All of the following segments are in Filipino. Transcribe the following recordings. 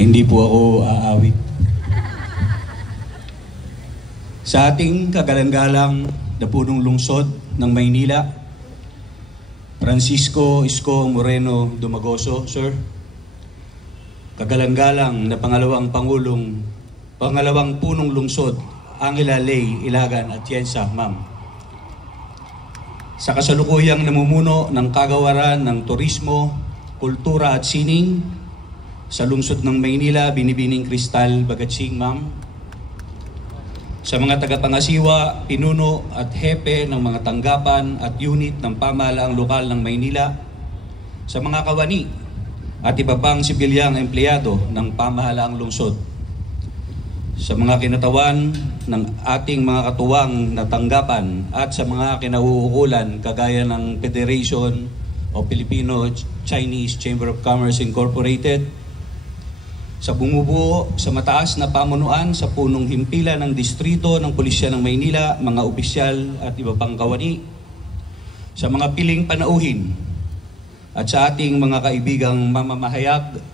Hindi po ako aawit. Sa ating kagalang-galang na punong lungsod ng Maynila, Francisco Isko Moreno Dumagoso, Sir. Kagalang-galang na pangalawang punong lungsod, Angela Ley Ilagan Atienza, Ma'am. Sa kasalukuyang namumuno ng kagawaran ng turismo, kultura at sining sa lungsod ng Maynila, Binibining Cristal Bagatsing, Ma'am. Sa mga tagapangasiwa, pinuno at hepe ng mga tanggapan at unit ng pamahalaang lokal ng Maynila, sa mga kawani at iba pang sibilyang empleyado ng pamahalaang lungsod, sa mga kinatawan ng ating mga katuwang na tanggapan at sa mga kinauukulan kagaya ng Federation o Filipino-Chinese Chamber of Commerce Incorporated, sa bumubuo sa mataas na pamunuan sa punong himpilan ng distrito ng Pulisya ng Maynila, mga opisyal at iba pang kawani, sa mga piling panauhin at sa ating mga kaibigang mamamahayag,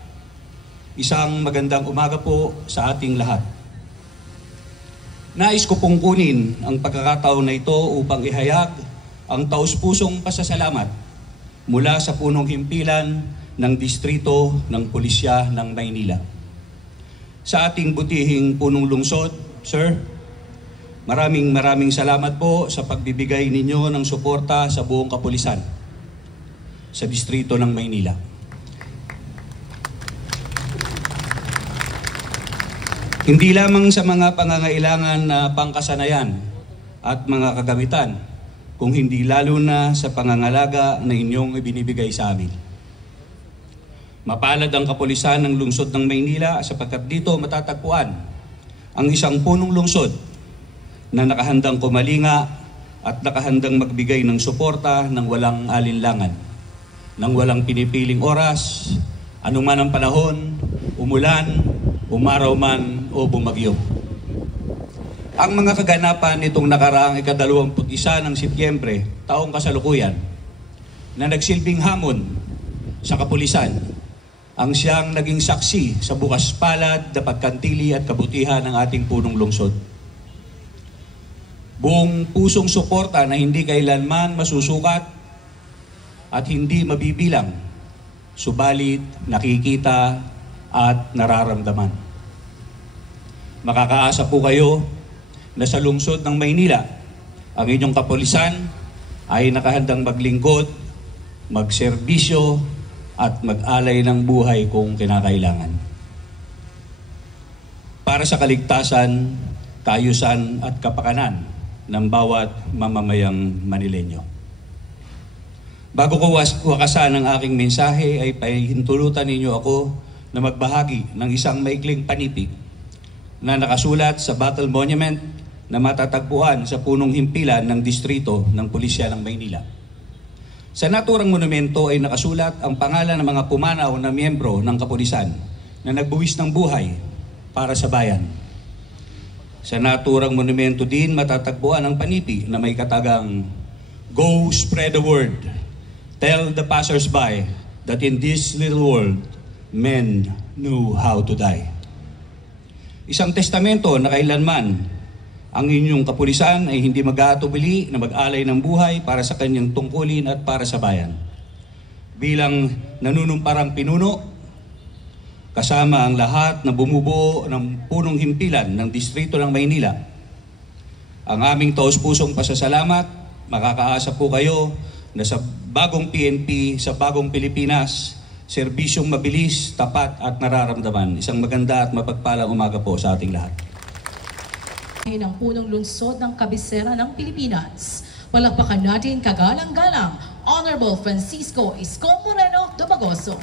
isang magandang umaga po sa ating lahat. Nais ko pong kunin ang pagkakataon na ito upang ihayag ang taus-pusong pasasalamat mula sa punong himpilan ng distrito ng Pulisya ng Maynila. Sa ating butihing punong lungsod, Sir, maraming salamat po sa pagbibigay ninyo ng suporta sa buong kapulisan sa distrito ng Maynila. Hindi lamang sa mga pangangailangan na pangkasanayan at mga kagamitan, kung hindi lalo na sa pangangalaga na inyong ibinibigay sa amin. Mapalad ang kapulisan ng lungsod ng Maynila sapagkat dito matatagpuan ang isang punong lungsod na nakahandang kumalinga at nakahandang magbigay ng suporta ng walang alinlangan, ng walang pinipiling oras, anuman ang panahon, umulan, umaraw man o bumagyo. Ang mga kaganapan nitong nakaraang ika-21 ng Setyembre, taong kasalukuyan, na nagsilbing hamon sa kapulisan, ang siyang naging saksi sa bukas palad na pagkantili at kabutihan ng ating punong lungsod. Buong pusong suporta na hindi kailanman masusukat at hindi mabibilang, subalit nakikita at nararamdaman. Makakaasa po kayo na sa lungsod ng Maynila, ang inyong kapulisan ay nakahandang maglingkod, magserbisyo, at mag-alay ng buhay kung kinakailangan. Para sa kaligtasan, kaayusan at kapakanan ng bawat mamamayang Manileño. Bago ko wakasan ang aking mensahe ay pahintulutan ninyo ako na magbahagi ng isang maikling panipig na nakasulat sa Battle Monument na matatagpuan sa punong himpilan ng distrito ng Pulisya ng Maynila. Sa naturang monumento ay nakasulat ang pangalan ng mga pumanaw na miyembro ng kapulisan na nagbuwis ng buhay para sa bayan. Sa naturang monumento din matatagpuan ang panipig na may katagang, "Go spread the word. Tell the passers-by that in this little world, men knew how to die." Isang testamento na kailanman ang inyong kapulisan ay hindi mag-aatubili na mag-alay ng buhay para sa kanyang tungkulin at para sa bayan. Bilang nanunumparang pinuno, kasama ang lahat na bumubuo ng punong himpilan ng distrito ng Maynila, ang aming taus-pusong pasasalamat, makakaasa po kayo na sa bagong PNP, sa bagong Pilipinas, serbisyong mabilis, tapat at nararamdaman. Isang maganda at mapagpalang umaga po sa ating lahat. Ng punong lungsod ng kabisera ng Pilipinas. Palakpakan natin kagalang-galang Honorable Francisco Isko Moreno Dumagoso.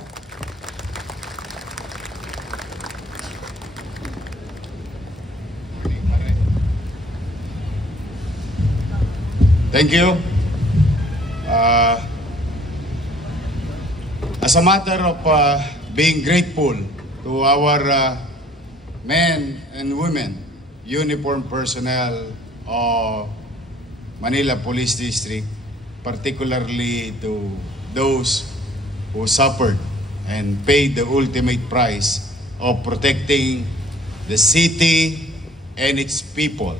Thank you. As a matter of being grateful to our men and women, uniformed personnel of Manila Police District, particularly to those who suffered and paid the ultimate price of protecting the city and its people.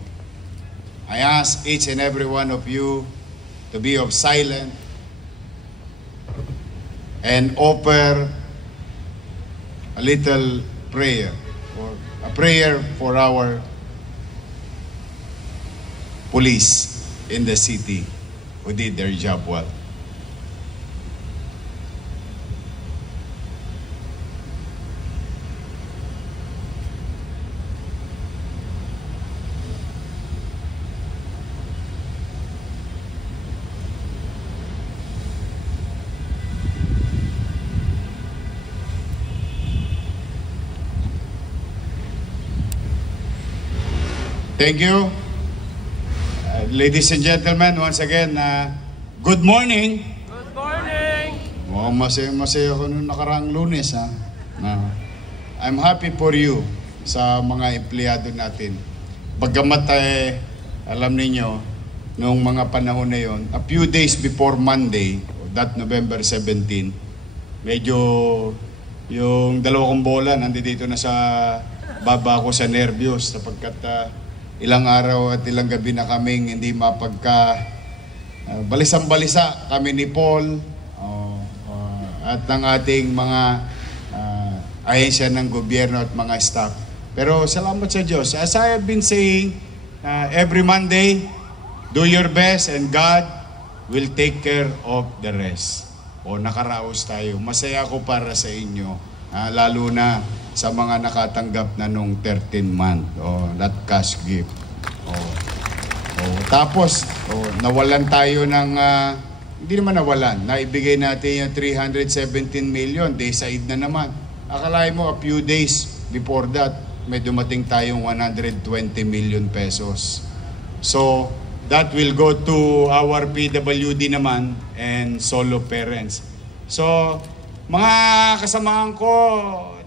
I ask each and every one of you to be of silent and offer a little prayer, or a prayer for our police in the city who did their job well. Thank you. Ladies and gentlemen, once again, good morning. Good morning! Mukhang masaya ko nung nakaraang Lunes, ha? I'm happy for you sa mga empleyado natin. Bagamat alam ninyo, nung mga panahon na yon, a few days before Monday, that November 17, medyo yung dalawang bola nandito na sa baba ko sa nervyos sapagkat ilang araw at ilang gabi na kaming hindi balisang-balisa kami ni Paul at ng ating mga ahensya ng gobyerno at mga staff. Pero salamat sa Diyos. As I have been saying, every Monday, do your best and God will take care of the rest. Nakaraos tayo. Masaya ako para sa inyo, lalo na sa mga nakatanggap na nung 13 month that cash gift. Tapos nawalan tayo ng hindi naman nawalan, naibigay natin yung 317 million, decide na naman. Akalain mo a few days before that may dumating tayong 120 million pesos. So that will go to our PWD naman and solo parents. So mga kasamahan ko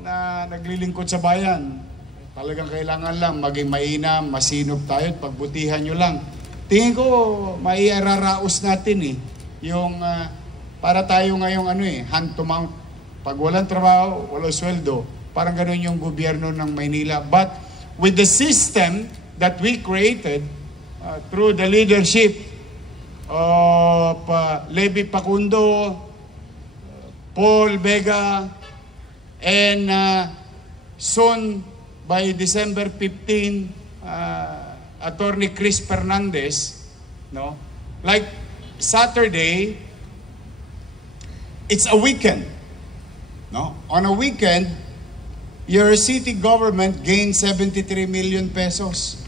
na naglilingkod sa bayan, talagang kailangan lang maging mainam, masinop tayo at pagbutihan nyo lang. Tingin ko, maiararaos natin yung para tayo ngayong hand to mouth. Pag walang trabaho, walang sweldo, parang ganun yung gobyerno ng Maynila. But with the system that we created through the leadership of Levi Facundo, Paul Vega, and soon by December 15, Attorney Chris Fernandez, like Saturday, it's a weekend. On a weekend, your city government gained 73 million pesos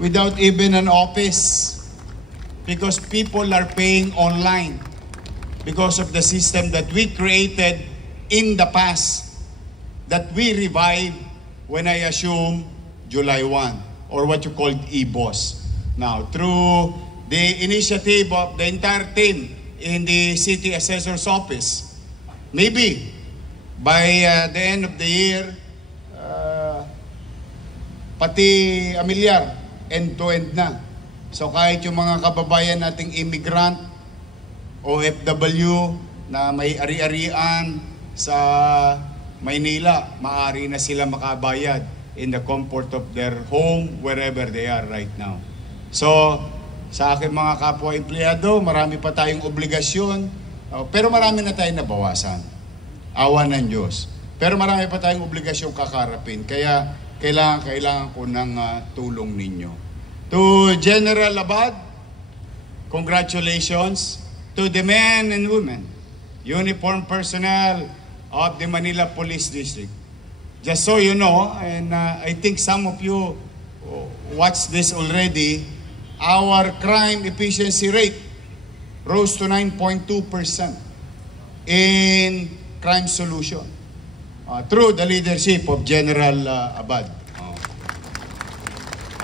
without even an office because people are paying online because of the system that we created in the past that we revived when I assume July 1, or what you called e-boss. Now, through the initiative of the entire team in the City Assessor's Office, maybe by the end of the year, pati amilyar, end-to-end na. So kahit yung mga kababayan nating immigrant, OFW, na may ari-arian sa Maynila, maaari na sila makabayad in the comfort of their home, wherever they are right now. So, sa aking mga kapwa-empleyado, marami pa tayong obligasyon, pero marami na tayong nabawasan. Awa ng Diyos. Pero marami pa tayong obligasyon kakarapin, kaya kailangan ko ng tulong ninyo. To General Abad, congratulations. To the men and women, uniformed personnel of the Manila Police District. Just so you know, and I think some of you watched this already, our crime efficiency rate rose to 9.2% in crime solution through the leadership of General Abad.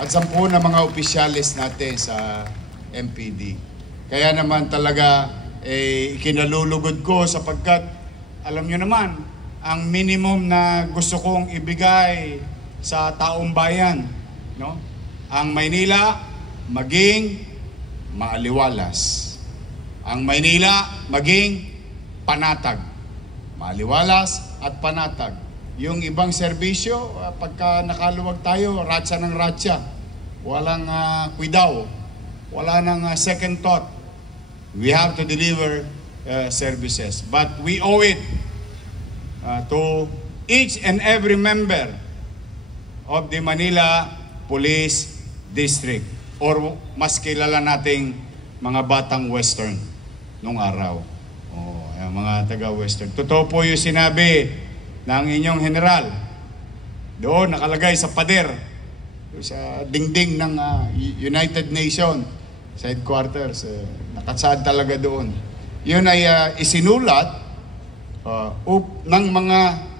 At 10 na mga opisyalis natin sa MPD. Kaya naman talaga ikinalulugod ko sapagkat alam nyo naman, ang minimum na gusto kong ibigay sa taong bayan, ang Maynila maging maaliwalas. Ang Maynila maging panatag. Maaliwalas at panatag. Yung ibang serbisyo, pagka nakaluwag tayo, ratsa ng ratsa. Walang kwidaw. Wala nang second thought. We have to deliver services. But we owe it to each and every member of the Manila Police District, or mas kilala nating mga batang Western nung araw. Mga taga-Western. Totoo po yung sinabi ng inyong general. Doon nakalagay sa pader, sa dingding ng United Nations sa headquarters. Nakasaad talaga doon. Yun ay isinulat ng mga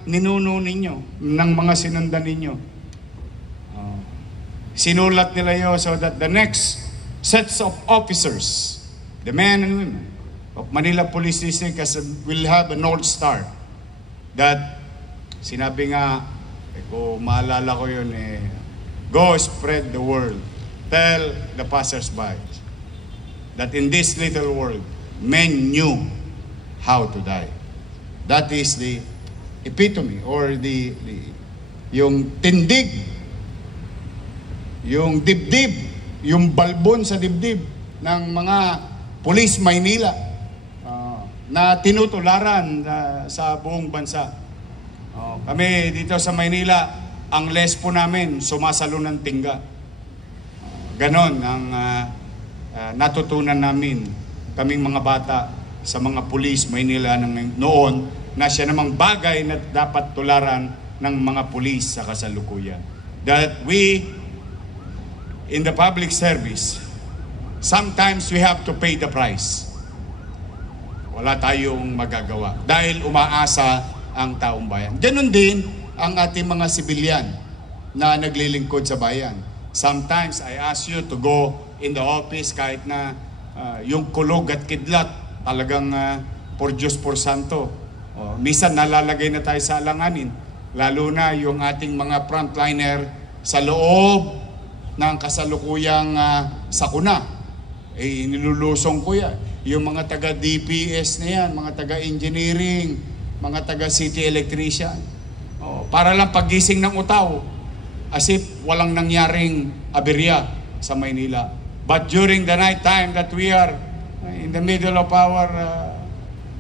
ninuno ninyo, ng mga sinundan ninyo. Sinulat nila yun so that the next sets of officers, the men and women of Manila Police District will have a North Star. That, sinabi nga, kung maalala ko yun, go spread the word. Tell the passers-by that in this little world, men knew how to die. That is the epitome, or yung tindig, yung dibdib, yung balbon sa dibdib ng mga Police Maynila na tinutularan sa buong bansa. Kami dito sa Maynila, ang lespo namin, sumasalo ng tingga. Ganon ang natutunan namin, kaming mga bata sa mga Police Maynila noon, na siya namang bagay na dapat tularan ng mga pulis sa kasalukuyan. That we, in the public service, sometimes we have to pay the price. Wala tayong magagawa dahil umaasa ang taong bayan. Ganon din ang ating mga sibilyan na naglilingkod sa bayan. Sometimes I ask you to go in the office kahit na yung kulog at kidlat talagang por Diyos por Santo. Minsan nalalagay na tayo sa alanganin, lalo na yung ating mga frontliner sa loob ng kasalukuyang sakuna. Nilulusong ko yan. Yung mga taga-DPS na yan, mga taga-engineering, mga taga-city electrician. Para lang pagising ng utaw, as if walang nangyaring aberya sa Maynila. But during the night time that we are in the middle of our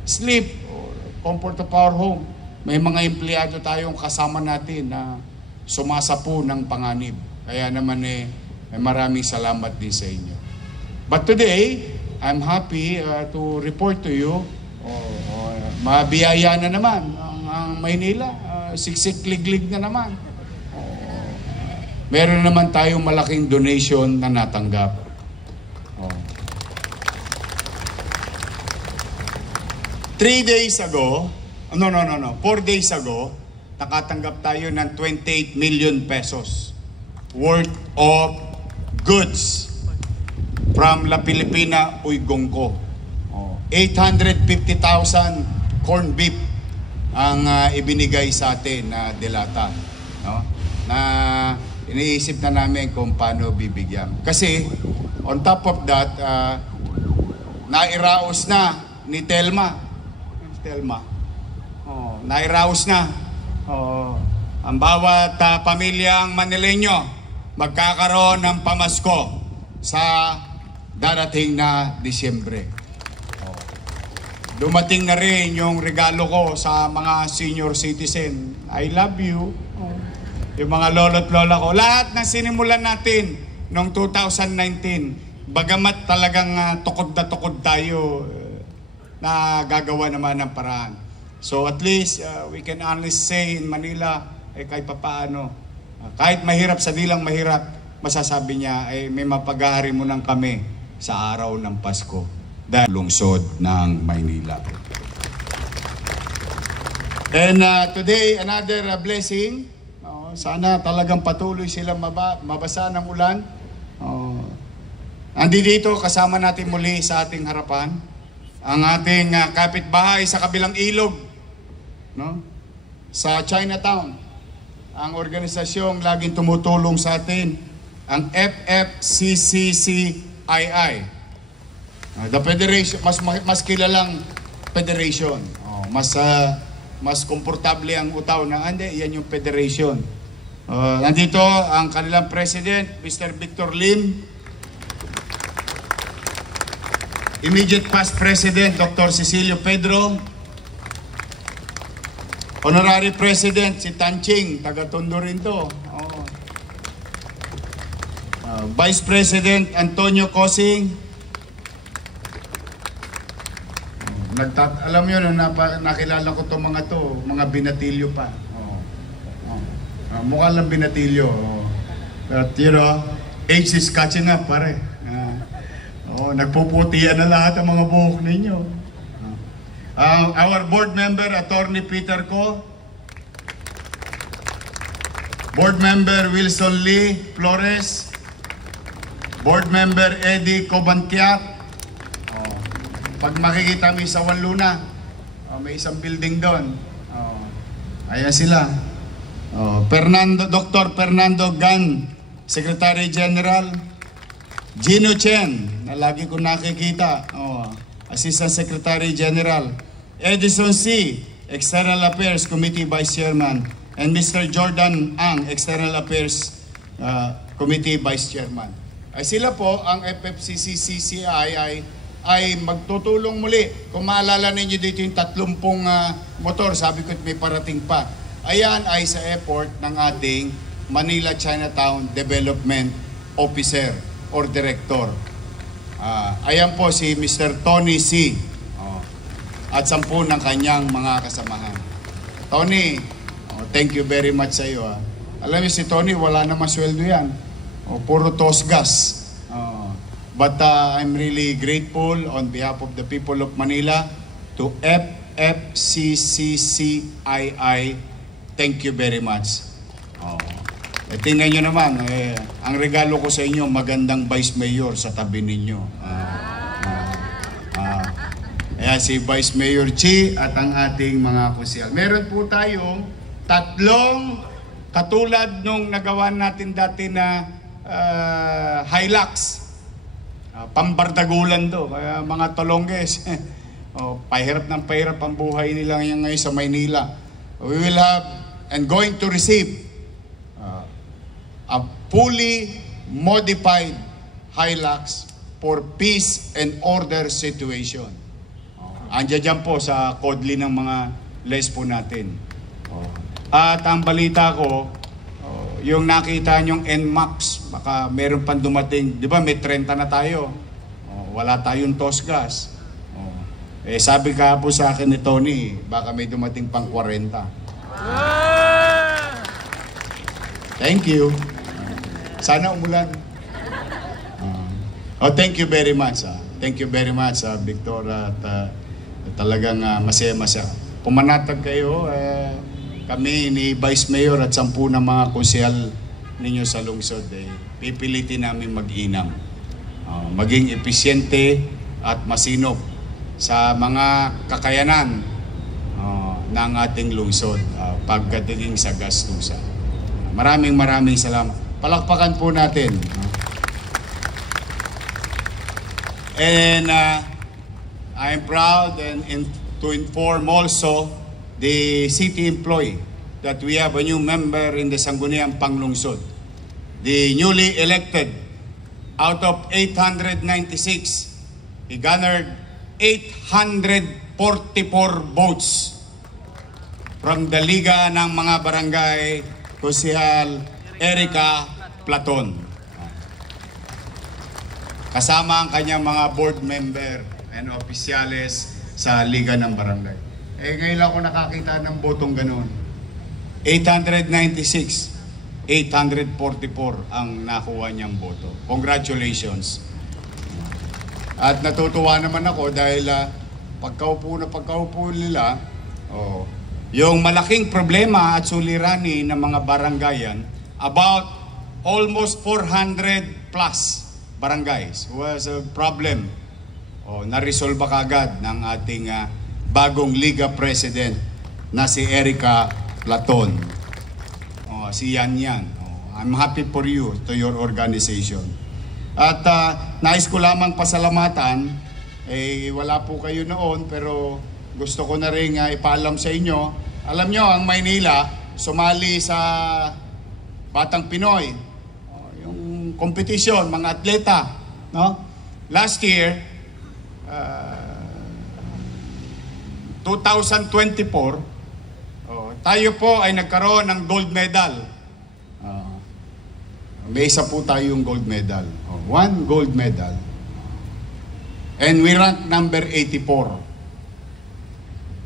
sleep, or comfort of our home, may mga empleyado tayong kasama natin na sumasapu ng panganib. Kaya naman maraming salamat din sa inyo. But today, I'm happy to report to you, mabiyaya na naman ang Maynila, siksik-liglig na naman. Meron naman tayong malaking donation na natanggap. 4 days ago, nakatanggap tayo ng 28 million pesos worth of goods from La Pilipina Uygongco. 850,000 corn beef ang ibinigay sa atin na delata. No? Na iniisip na namin kung paano bibigyan. Kasi on top of that, nairaos na ni Telma. Nairaos na. Ang bawat pamilyang Manileño magkakaroon ng pamasko sa darating na Disyembre. Dumating na rin yung regalo ko sa mga senior citizen. I love you. Yung mga lolo't lola ko. Lahat ng sinimulan natin noong 2019, bagamat talagang tukod na tukod tayo, na gagawa naman ng paraan. So at least we can honestly say in Manila, kahit papaano, kahit mahirap sa dilang mahirap, masasabi niya ay may mapaghahari mo ng kami sa araw ng Pasko dahil lungsod ng Maynila. And today, another blessing. Sana talagang patuloy silang mabasa ng ulan. Andito kasama natin muli sa ating harapan ang ating kapitbahay sa kabilang ilog, no? Sa Chinatown. Ang organisasyong laging tumutulong sa atin, ang FFCCCII. The federation, mas kilalang federation. Mas mas komportable ang utaw na hindi, yan yung federation. Nandito ang kanilang president, Mr. Victor Lim. Immediate past president, Dr. Cecilio Pedro. Honorary president, si Tanching, taga-Tondo rin to. Vice President Antonio Cosing. Alam nyo, nakilala ko itong mga binatilyo pa. Mukha lang binatilyo. But you know, age is catching up, pare. Nagpuputian na lahat ang mga buhok ninyo. Our board member, Attorney Peter Co. Board member Wilson Lee Flores. Board member Eddie Cobanquiat. Pag makikita mo sa Wanluna, may isang building doon. Ayan sila. Dr. Fernando Gan, Secretary General. Gino Chen, na lagi ko nakikita, Assistant Secretary General. Edison C., External Affairs Committee Vice Chairman. And Mr. Jordan Ang, External Affairs Committee Vice Chairman. Ay sila po, ang FFCCCI ay magtutulong muli. Kung maalala ninyo dito yung 30 motor, sabi ko may parating pa. Ayan ay sa effort ng ating Manila Chinatown Development Officer or Director. Ayan po si Mr. Tony C. At 10 ng kanyang mga kasamahan. Tony, thank you very much sa iyo. Alam niyo si Tony, wala naman sweldo yan. Puro tosgas. But I'm really grateful on behalf of the people of Manila to FFCCCII. Thank you very much. Tingnan nyo naman, ang regalo ko sa inyo, magandang Vice Mayor sa tabi ninyo. Ayan si Vice Mayor Chi at ang ating mga kusyal. Meron po tayong 3 katulad nung nagawa natin dati na Hilux. Pambardagulan to, kaya mga tolongges. Pahirap ng pahirap ang buhay nila ngayon sa Maynila. We will have and going to receive a fully modified Hilux for peace and order situation. Andiyan dyan po sa kodli ng mga les po natin. At ang balita ko, yung nakita nyong NMAX, baka meron pang dumating, di ba may 30 na tayo, wala tayong tosgas. Sabi ka po sa akin ni Tony, baka may dumating pang 40. Thank you. Sana umulan. Thank you very much. Thank you very much, Victor. At talagang masaya-masaya. Pumanatag kayo, kami ni Vice Mayor at 10 na mga konsyal ninyo sa lungsod, pipilitin namin mag-inam. Maging episyente at masinop sa mga kakayanan ng ating lungsod pagdating sa gastusan. Maraming salamat. Palakpakan po natin. And I'm proud to inform also the city employee that we have a new member in the Sangguniang Panglungsod. The newly elected, out of 896, he garnered 844 votes from the Liga ng mga Barangay, Kusihal Erica Platon. Kasama ang kanyang mga board member and opisyales sa Liga ng Barangay. Ngayon lang ako nakakita ng botong ganun. 896, 844 ang nakuha niyang boto. Congratulations. At natutuwa naman ako dahil pagkaupo nila, yung malaking problema at suliranin ng mga barangayan, about almost 400 plus barangays was a problem. Naresolba kagad ng ating bagong Liga President na si Erica Platon. Si Yan. I'm happy for you, to your organization. At nais ko lamang pasalamatan, wala po kayo noon, pero gusto ko na rin ipaalam sa inyo alam nyo, ang Maynila, sumali sa Batang Pinoy. Yung competition, mga atleta. No? Last year, 2024, tayo po ay nagkaroon ng gold medal. May isa po tayong gold medal. One gold medal. And we rank number 84.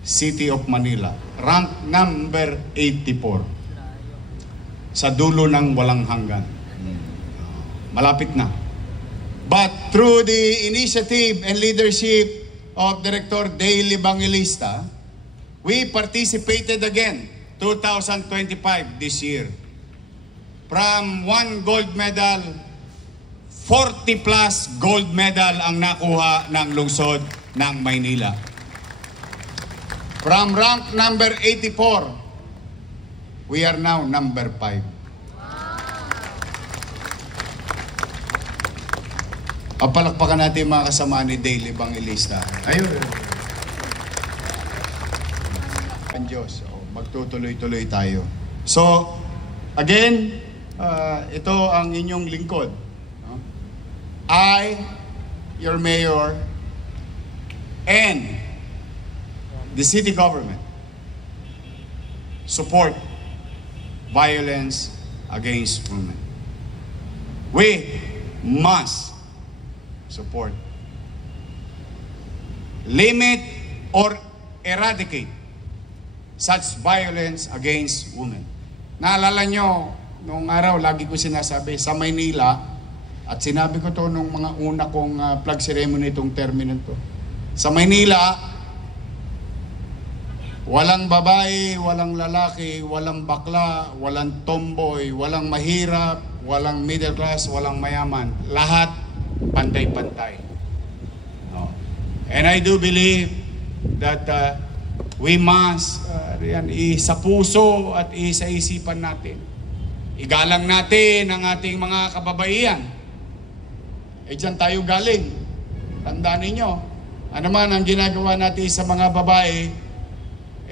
City of Manila. Rank number 84. Sa dulo ng walang hanggan. Malapit na. But through the initiative and leadership of Director Dale Evangelista, we participated again 2025 this year. From one gold medal, 40 plus gold medal ang nakuha ng lungsod ng Maynila. From rank number 84, we are now number 5. Palakpakan natin mga kasama ni Dale Evangelista. Ayun. Ang Diyos, magtutuloy-tuloy tayo. So, again, ito ang inyong lingkod. I, your mayor, and the city government support violence against women. We must support, limit, or eradicate such violence against women. Naalala nyo, nung araw, lagi ko sinasabi, sa Maynila, at sinabi ko to nung mga una kong flag ceremony itong termino to. Sa Maynila, walang babae, walang lalaki, walang bakla, walang tomboy, walang mahirap, walang middle class, walang mayaman. Lahat pantay-pantay. No. And I do believe that we must sa puso at sa isipan natin. Igalang natin ang ating mga kababaihan. Diyan tayo galing. Tandaan ninyo, ano man ang ginagawa natin sa mga babae,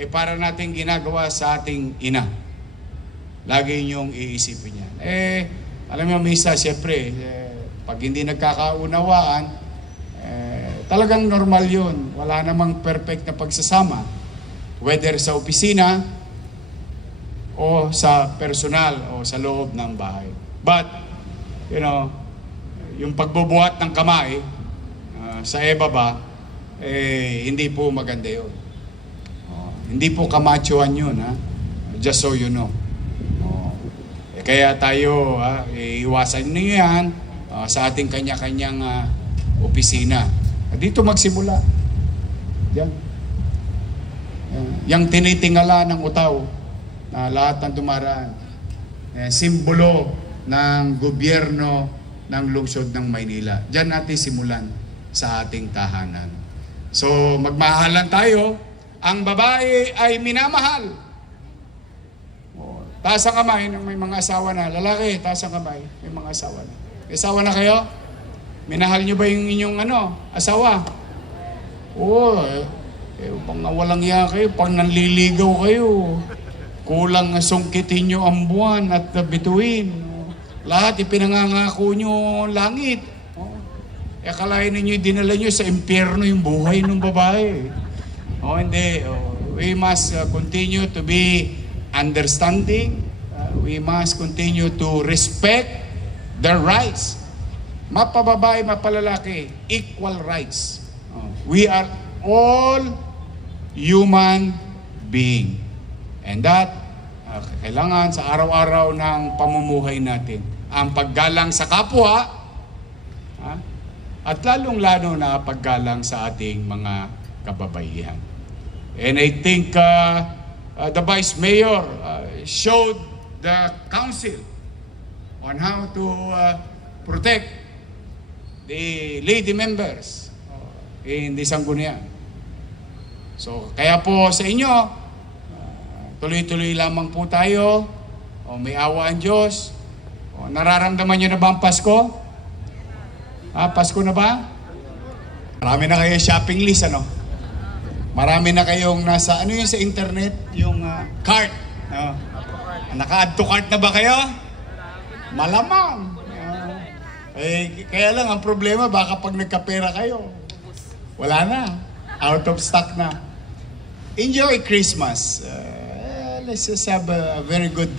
para natin ginagawa sa ating ina. Lagi niyong iisipin yan. Alam mo, misa, siyempre, pag hindi nagkakaunawaan, talagang normal yun. Wala namang perfect na pagsasama. Whether sa opisina, o sa personal, o sa loob ng bahay. But, yung pagbubuhat ng kamay sa ebaba, hindi po maganda yun. Hindi po kamachuan yun, ha? Just so you know. Kaya tayo, iwasan niyo yan sa ating kanya-kanyang opisina. Dito magsimula. Yan. Yang tinitingala ng utaw na lahat ng dumaraan. Simbolo ng gobyerno ng lungsod ng Maynila. Diyan natin simulan sa ating tahanan. So, magmahalan tayo. Ang babae ay minamahal. Taas ang kamay ng may mga asawa na. Lalaki, taas ang kamay. May mga asawa na. May asawa na kayo? Minahal nyo ba yung inyong asawa? Oo. Pang walang iya kayo, pang nanliligaw kayo. Kulang sungkitin nyo ang buwan at bituin. Lahat ipinangangako nyo langit. Akalain ninyo, dinala nyo sa impyerno yung buhay ng babae. Hindi. We must continue to be understanding. We must continue to respect their rights. Mapababae, mapalalaki, equal rights. We are all human being. And that, kailangan sa araw-araw ng pamumuhay natin. Ang paggalang sa kapwa, at lalong-lalo na paggalang sa ating mga kababaihan. And I think the Vice Mayor showed the council on how to protect the lady members in the Sangguniang. So, kaya po sa inyo, tuloy-tuloy lamang po tayo. May awa ang Diyos. Nararamdaman nyo na ba ang Pasko? Pasko na ba? Marami na kayo shopping list, ano? Marami na kayong nasa, ano yun sa internet? Yung cart. Naka-add to cart na ba kayo? Malamang. Kaya lang, ang problema, baka pag nagkapera kayo, wala na. Out of stock na. Enjoy Christmas. Let's just have a very good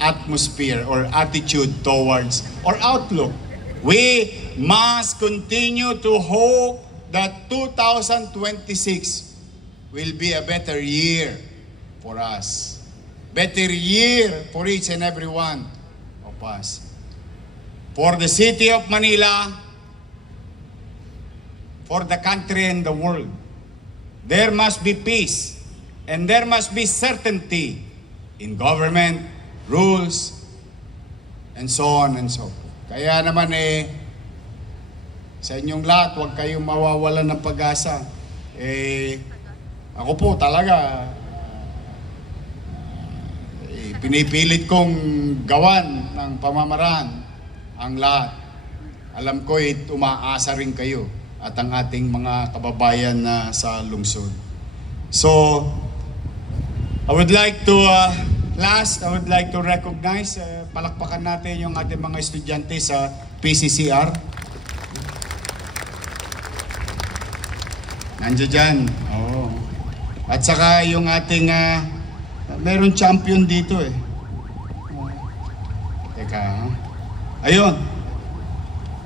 atmosphere or attitude towards or outlook. We must continue to hope that 2026 will be a better year for us. Better year for each and every one of us. For the city of Manila, for the country and the world. There must be peace and there must be certainty in government, rules, and so on and so forth. Kaya naman sa inyong lahat, huwag kayong mawawalan ng pag-asa. Ako po talaga, pinipilit kong gawan ng pamamaraan ang lahat. Alam ko umaasa rin kayo at ang ating mga kababayan na sa lungsod. So, I would like to, I would like to recognize, palakpakan natin yung ating mga estudyante sa PCCR. Nandiyan dyan. Oo. At saka yung ating, meron champion dito Teka, ayun.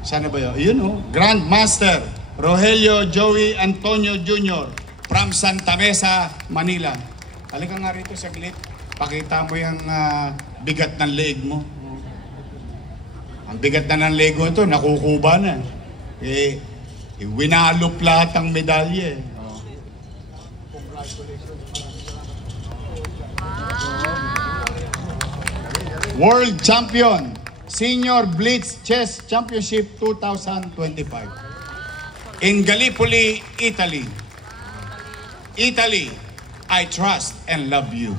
Sana ba yun? Ayun Grandmaster Rogelio Joey Antonio Jr. from Santa Mesa, Manila. Halika nga rito saglit. Pakita mo yung bigat ng leeg mo. Ang bigat na ng leeg mo ito, nakukuba na. Winalop lahat ang medalye. World Champion, Senior Blitz Chess Championship 2025. In Gallipoli, Italy. Italy, I trust and love you.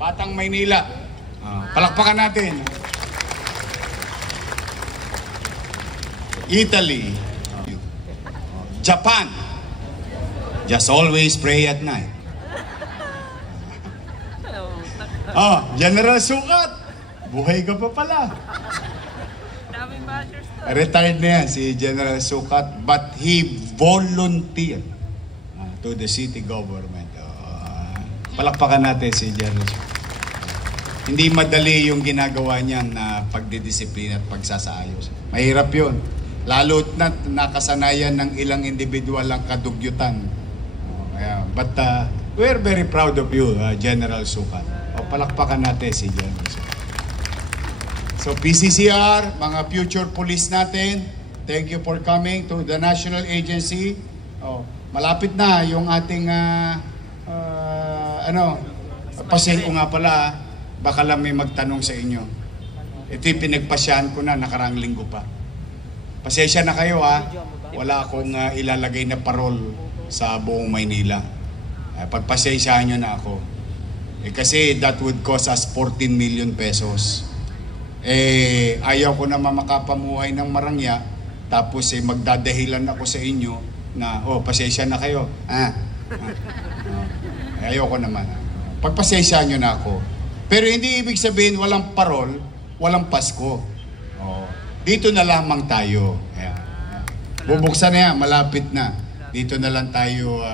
Batang Maynila. Palakpakan natin. Italy. Japan. Just always pray at night. General Sukat. Buhay ka pa pala. Retired na yan si General Sukat, but he volunteered to the city government. Palakpakan natin si General Sukat. Hindi madali yung ginagawa niya na pagdidisiplina at pagsasaayos. Mahirap yun. Lalo na nakasanayan ng ilang individual ang kadugyutan. But we're very proud of you, General Sukat. Palakpakan natin si General Sukat. So PCCR, mga future police natin, thank you for coming to the National Agency. Malapit na yung ating paseo nga pala, baka lang may magtanong sa inyo. Ito yung pinagpasyahan ko na nakaraang linggo pa. Pasensya na kayo wala akong ilalagay na parol sa buong Maynila. Pagpasensyahan nyo na ako. Kasi that would cost us 14 million pesos. Ayaw ko na makapamuhay ng marangya, tapos magdadahilan ako sa inyo na, pasensya na kayo. Ayaw ko naman. Pagpasensya nyo na ako. Pero hindi ibig sabihin walang parol, walang Pasko. Dito na lamang tayo. Bubuksan na yan, malapit na. Dito na lang tayo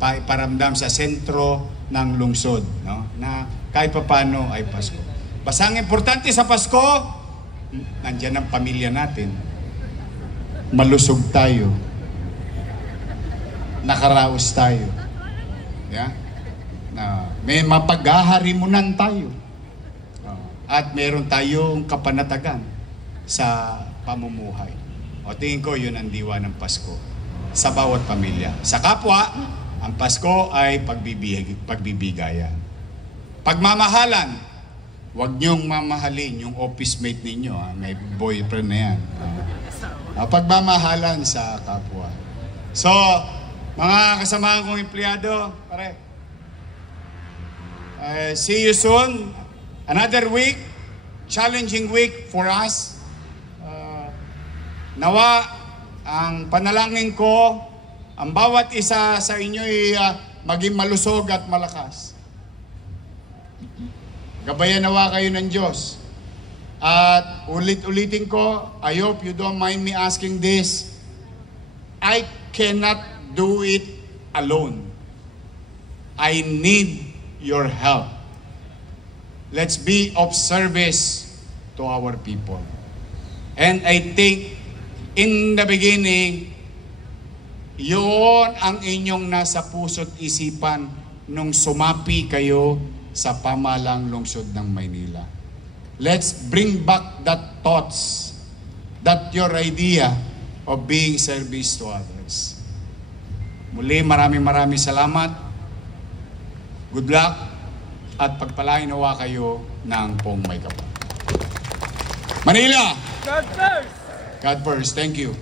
paramdam sa sentro ng lungsod. Na kahit pa paano ay Pasko. Basta ang importante sa Pasko, nandiyan ang pamilya natin. Malusog tayo. Nakaraos tayo. May mapaghaharimunan tayo. At meron tayong kapanatagan sa pamumuhay. Tingin ko yun ang diwa ng Pasko sa bawat pamilya. Sa kapwa, ang Pasko ay pagbibigayan. Pagmamahalan. Huwag niyong mamahalin yung office mate ninyo. May boyfriend na yan. Pagmamahalan sa kapwa. So, mga kasamahan kong empleyado, see you soon. Another week, challenging week for us. Nawa, ang panalangin ko ang bawat isa sa inyo ay maging malusog at malakas. Gabayan nawa kayo ng Diyos. At ulit-ulitin ko, I hope you don't mind me asking this. I cannot do it alone. I need your help. Let's be of service to our people. And I think, in the beginning, yun ang inyong nasa puso't isipan nung sumapi kayo sa pamahalang lungsod ng Maynila. Let's bring back that thoughts, that your idea of being service to others. Muli, maraming salamat. Good luck at pagpalain nawa kayo ng Pong May Kapal. Manila! God first! God first. Thank you.